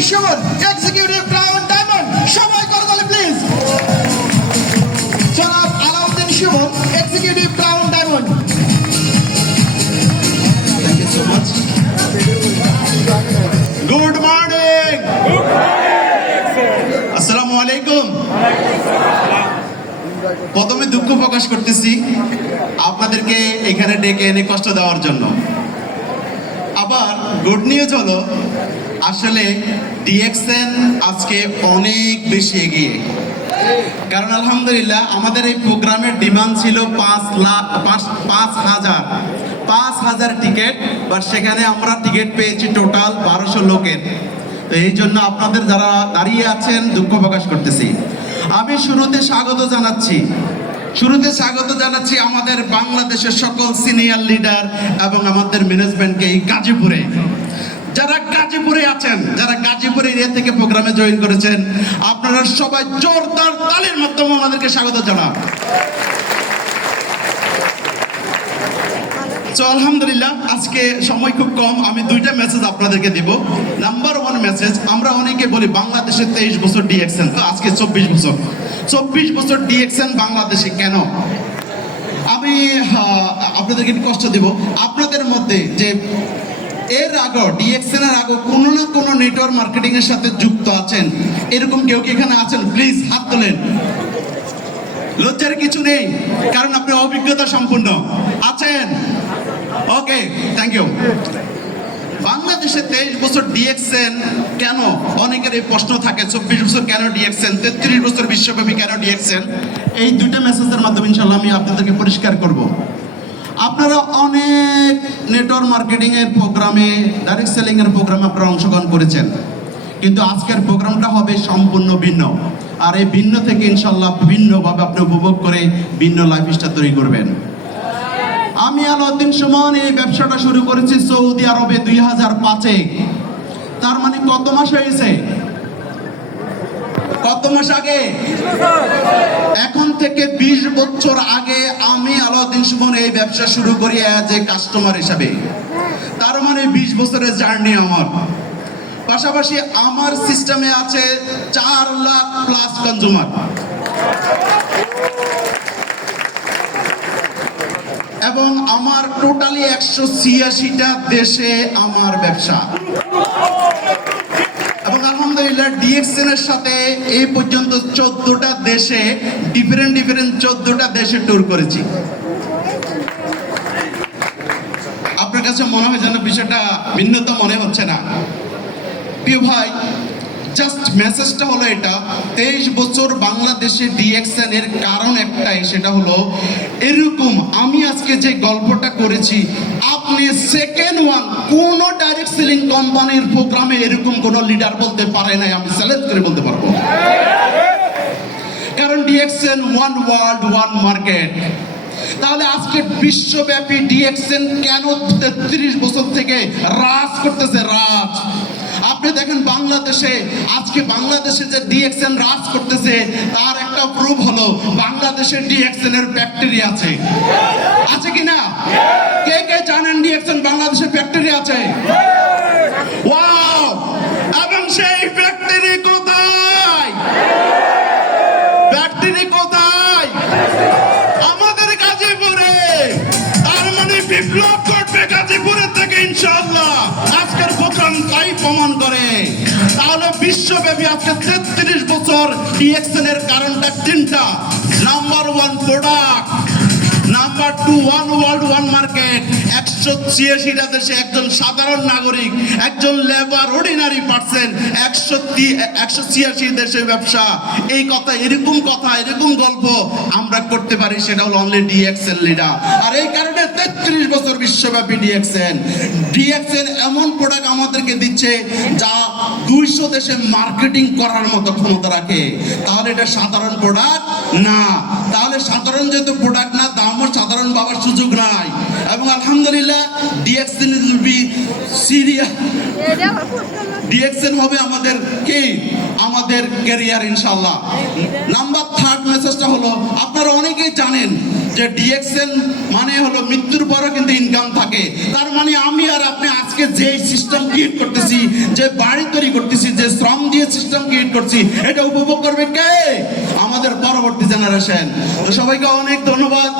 Sure, Executive Crown Diamond. সবাই করতালি please. জনাব Alauddin Shivan, Executive Crown Diamond. Thank you so much. Good morning. আসসালামু আলাইকুম। প্রথমে দুঃখ প্রকাশ করতেছি আপনাদেরকে এখানে ডেকে এনে কষ্ট দেওয়ার জন্য। আবার গুড নিউজ হলো আসলে ডিএক্সএন আজকে অনেক বেশি এগিয়ে, কারণ আলহামদুলিল্লাহ আমাদের এই প্রোগ্রামের ডিমান্ড ছিল 5,000 টিকিট, বাট সেখানে আমরা টিকিট পেয়েছি টোটাল 1200 লোকের। তো এই জন্য আপনাদের যারা দাঁড়িয়ে আছেন দুঃখ প্রকাশ করতেছি। আমি শুরুতে স্বাগত জানাচ্ছি আমাদের বাংলাদেশের সকল সিনিয়র লিডার এবং আমাদের ম্যানেজমেন্টকে এই গাজীপুরে যারা গাজীপুরে আছেন, যারা গাজীপুরে এরিয়া থেকে প্রোগ্রামে জয়েন করেছেন, আপনারা সবাই জোরদার তালির মাধ্যমে আমাদেরকে স্বাগত জানান। তো আলহামদুলিল্লাহ আজকে সময় খুব কম, আমি দুইটা মেসেজ আপনাদেরকে দিব। নাম্বার 1 মেসেজ, আমরা অনেকে বলি বাংলাদেশে 23 বছর ডিএক্সএন, তো আজকে 24 বছর ডিএক্সএন বাংলাদেশে কেন? আমি আপনাদেরকে একটু কষ্ট দিব। আপনাদের মধ্যে যে এর আগে ডিএক্সএন এর আগে কোনো না কোনো নেটওয়ার্ক মার্কেটিং এর সাথে যুক্ত আছেন, এরকম কেউ কি এখানে আছেন? প্লিজ হাত তোলেন। লজ্জার কিছু নেই, কারণ আপনি অভিজ্ঞতা সম্পন্ন আছেন। ওকে, থ্যাংক ইউ। বাংলাদেশে 23 বছর ডিএক্সএন কেন? অনেকের এই প্রশ্ন থাকে, 24 বছর কেন ডিএক্সএন, 33 বছর বিশ্বব্যাপী কেন ডিএক্সএন? এই দুইটা মেসেজের মাধ্যমে ইনশাআল্লাহ আমি আপনাদেরকে পরিষ্কার করব। আপনারা অনেক নেটওয়ার্ক মার্কেটিং এর প্রোগ্রামে, ডাইরেক্ট সেলিং এর প্রোগ্রামে আপনারা অংশগ্রহণ করেছেন, কিন্তু আজকের প্রোগ্রামটা হবে সম্পূর্ণ ভিন্ন। আর এই ভিন্ন থেকে ইনশাআল্লাহ ভিন্নভাবে আপনি উপভোগ করে ভিন্ন লাইফস্টাইল তৈরি করবেন। আমি আলাউদ্দিন সুমন এই ব্যবসাটা শুরু করেছি সৌদি আরবে 2005-এ। তার মানে কত মাস হয়েছে? কত মাস আগে? এখন থেকে 20 বছর আগে আমি আলাউদ্দিন সুমন এই ব্যবসা শুরু করি অ্যাজ এ কাস্টমার হিসাবে। তার মানে 20 বছরের জার্নি আমার। পাশাপাশি আমার সিস্টেমে আছে 4 লাখ প্লাস কনজিউমার, এবং আমার টোটালি 186টা দেশে আমার ব্যবসা, এবং আলহামদুলিল্লাহ ডিএক্সএন এর সাথে এই পর্যন্ত 14টা দেশে ডিফারেন্ট 14টা দেশে ট্যুর করেছি। আপনার কাছে মনে হয় যেন বিষয়টা ভিন্নতা মনে হচ্ছে না? প্রিয় ভাই, জাস্ট মেসেজটা হলো এটা, 23 বছর বাংলাদেশে ডিএক্সএন এর কারণ একটাই, সেটা হলো এরকম আমি আজকে যে গল্পটা করেছি, আপনি সেকেন্ড ওয়ান কোন ডাইরেক্ট সেলিং কোম্পানির প্রোগ্রামে এরকম কোন লিডার বলতে পারে নাই, আমি চ্যালেঞ্জ করে বলতে পারবো। কারণ DXN one world one market. তাহলে আজকে বিশ্বব্যাপী ডিএক্সএন কেন 33 বছর থেকে রাজ করতেছে? রাজ আপনি দেখেন বাংলাদেশে, আজকে বাংলাদেশে যে ডিএক্সএন রাজ করতেছে তার একটা প্রুফ হলো বাংলাদেশে ডিএক্সএন এর ফ্যাক্টরি আছে। আছে কিনা? কে কে জানেন ডিএক্সএন বাংলাদেশে ফ্যাক্টরি আছে? ওয়াও! এবং সেই ফ্যাক্টরি কোথায়? ফ্যাক্টরি কোথায়? আমাদের গাজীপুরে। তার মানে বিপ্লব করবে গাজীপুরের থেকে ইনশাআল্লাহ। আজকের প্রোগ্রাম তাই প্রমাণ করে। তাহলে বিশ্বব্যাপী আজকে 33 বছর ডিএক্সএন এর কারণটা 3টা। Number 1 product, number 2 one world one market, 186টা দেশে একজন সাধারণ নাগরিক, একজন লেবার অর্ডিনারি পার্সন, 186 দেশে ব্যবসা। এই কথা, এরকম গল্প আমরা করতে পারি, সেটা হলো অনলি ডিএক্সএন লিডার। আর এই কারণে 33 বছর বিশ্বব্যাপী ডিএক্সএন এমন প্রোডাক্ট আমাদেরকে দিচ্ছে যা 200 দেশে মার্কেটিং করার মতো ক্ষমতা রাখে। তাহলে এটা সাধারণ প্রোডাক্ট না, তাহলে সাধারণ যেহেতু প্রোডাক্ট না, দামও সাধারণ পাওয়ার সুযোগ নাই। এবং আলহামদুলিল্লাহ DXN will be serious, DXN হবে আমাদের কি, আমাদের ক্যারিয়ার ইনশাআল্লাহ। নাম্বার থার্ড মেসেজটা হলো, আপনারা অনেকেই জানেন যে ডিএক্সএন মানে হলো মৃত্যুর পরও কিন্তু ইনকাম থাকে। তার মানে আমি আর আপনি আজকে যে সিস্টেম ক্রিয়েট করতেছি, যে বাড়ি তৈরি করতেছি, যে শ্রম দিয়ে সিস্টেম ক্রিয়েট করছি, এটা উপভোগ করবে কে? আমাদের পরবর্তী জেনারেশন। তো সবাইকে অনেক ধন্যবাদ।